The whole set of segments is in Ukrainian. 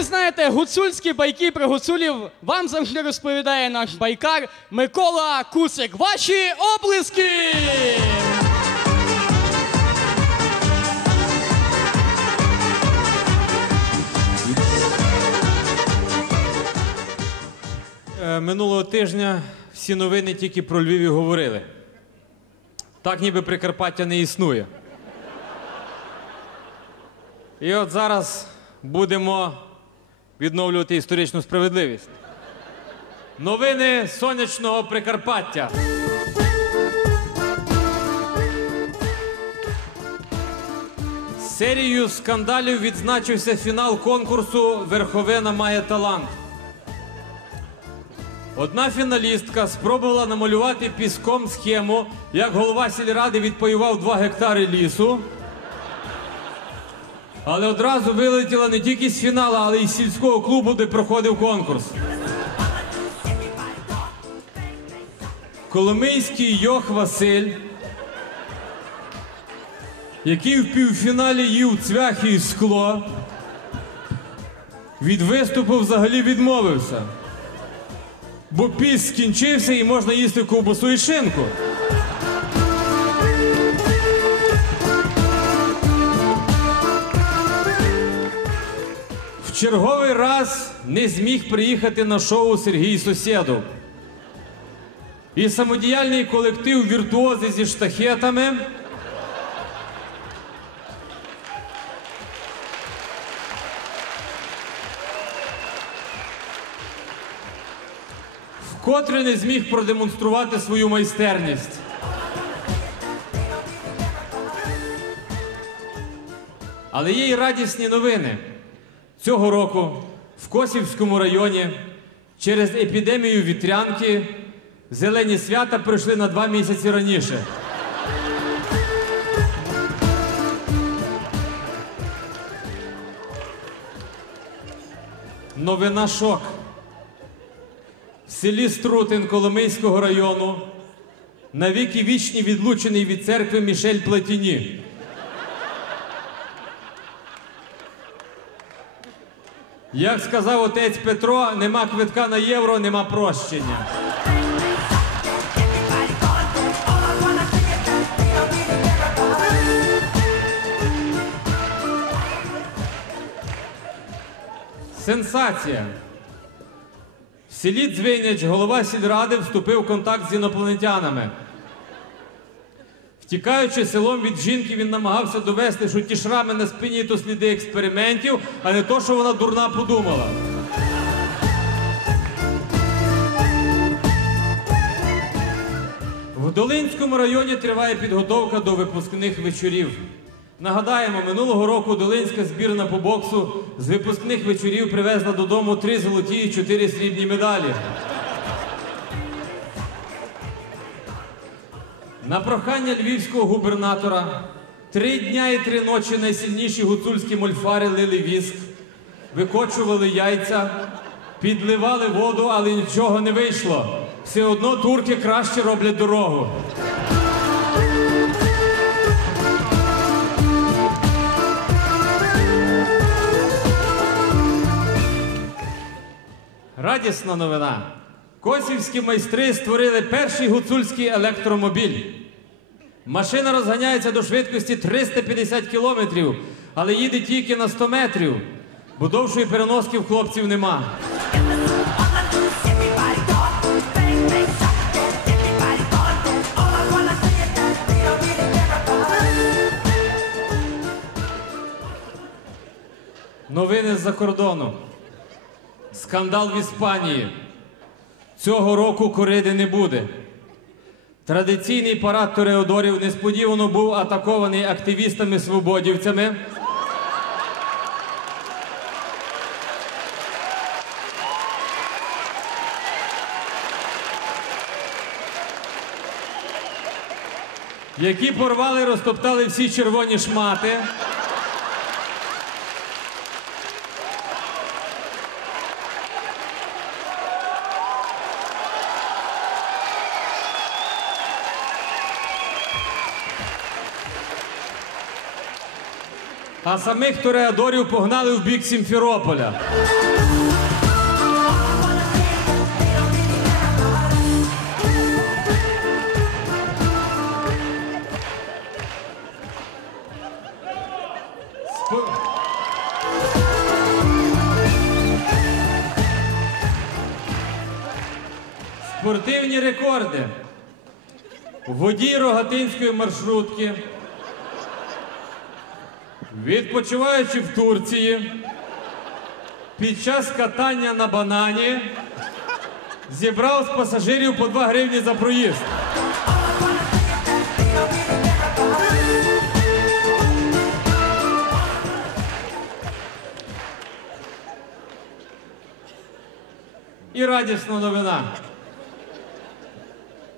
знаєте, гуцульські байки про гуцулів вам завжди розповідає наш байкар Микола Кусик. Ваші облиски! Е, Минулого тижня всі новини тільки про Львів і говорили. Так ніби Прикарпаття не існує. І от зараз будемо відновлювати історичну справедливість. Новини сонячного Прикарпаття. Серією скандалів відзначився фінал конкурсу Верховина має талант. Одна фіналістка спробувала намалювати піском схему, як голова сільради відпоював 2 гектари лісу. Але одразу вилетіла не тільки з фіналу, але й з сільського клубу, де проходив конкурс. Коломийський Йох Василь, який в півфіналі їв цвяхи і скло, від виступу взагалі відмовився. Бо піс скінчився і можна їсти ковбасу і шинку. В черговий раз не зміг приїхати на шоу Сергій Сусєдов. І самодіяльний колектив віртуози зі штахетами вкотре не зміг продемонструвати свою майстерність. Але є й радісні новини. Цього року в Косівському районі через епідемію вітрянки зелені свята пройшли на два місяці раніше. Новина шок. В селі Струтин Коломийського району навіки вічні відлучений від церкви Мішель Платіні. Як сказав отець Петро, нема квитка на євро, нема прощення. Сенсація. В селі Дзвиняч голова сільради вступив в контакт з інопланетянами. Втікаючи селом від жінки, він намагався довести, що ті шрами на спині то сліди експериментів, а не то, що вона дурна подумала. В Долинському районі триває підготовка до випускних вечорів. Нагадаємо, минулого року Долинська збірна по боксу з випускних вечорів привезла додому три золоті і чотири срібні медалі. На прохання львівського губернатора три дня і три ночі найсильніші гуцульські мольфари лили віск, викочували яйця, підливали воду, але нічого не вийшло. Все одно турки краще роблять дорогу. Радісна новина. Косівські майстри створили перший гуцульський електромобіль. Машина розганяється до швидкості 350 кілометрів, але їде тільки на 100 метрів, бо довшої переноски в хлопців нема. Новини з-за кордону. Скандал в Іспанії. Цього року кориди не буде. Традиційний парад Тореодорів несподівано був атакований активістами-свободівцями. Які порвали, розтоптали всі червоні шмати. А самих тореадорів погнали в бік Сімферополя. Спортивні рекорди. Водій рогатинської маршрутки, відпочиваючи в Турції, під час катання на банані зібрав з пасажирів по 2 гривні за проїзд. І радісна новина.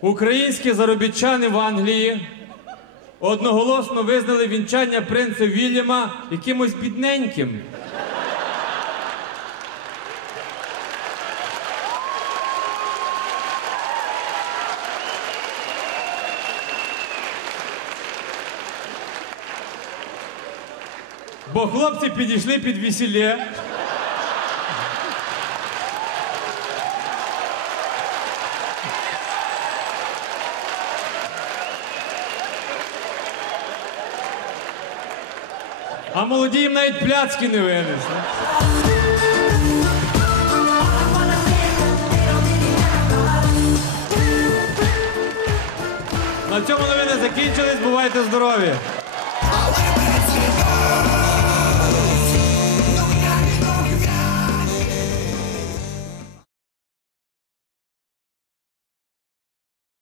Українські заробітчани в Англії одноголосно визнали вінчання принца Вільяма якимось бідненьким. Бо хлопці підійшли під весілля. А молоді їм навіть пляцки не винесли. На цьому новини закінчились. Бувайте здорові!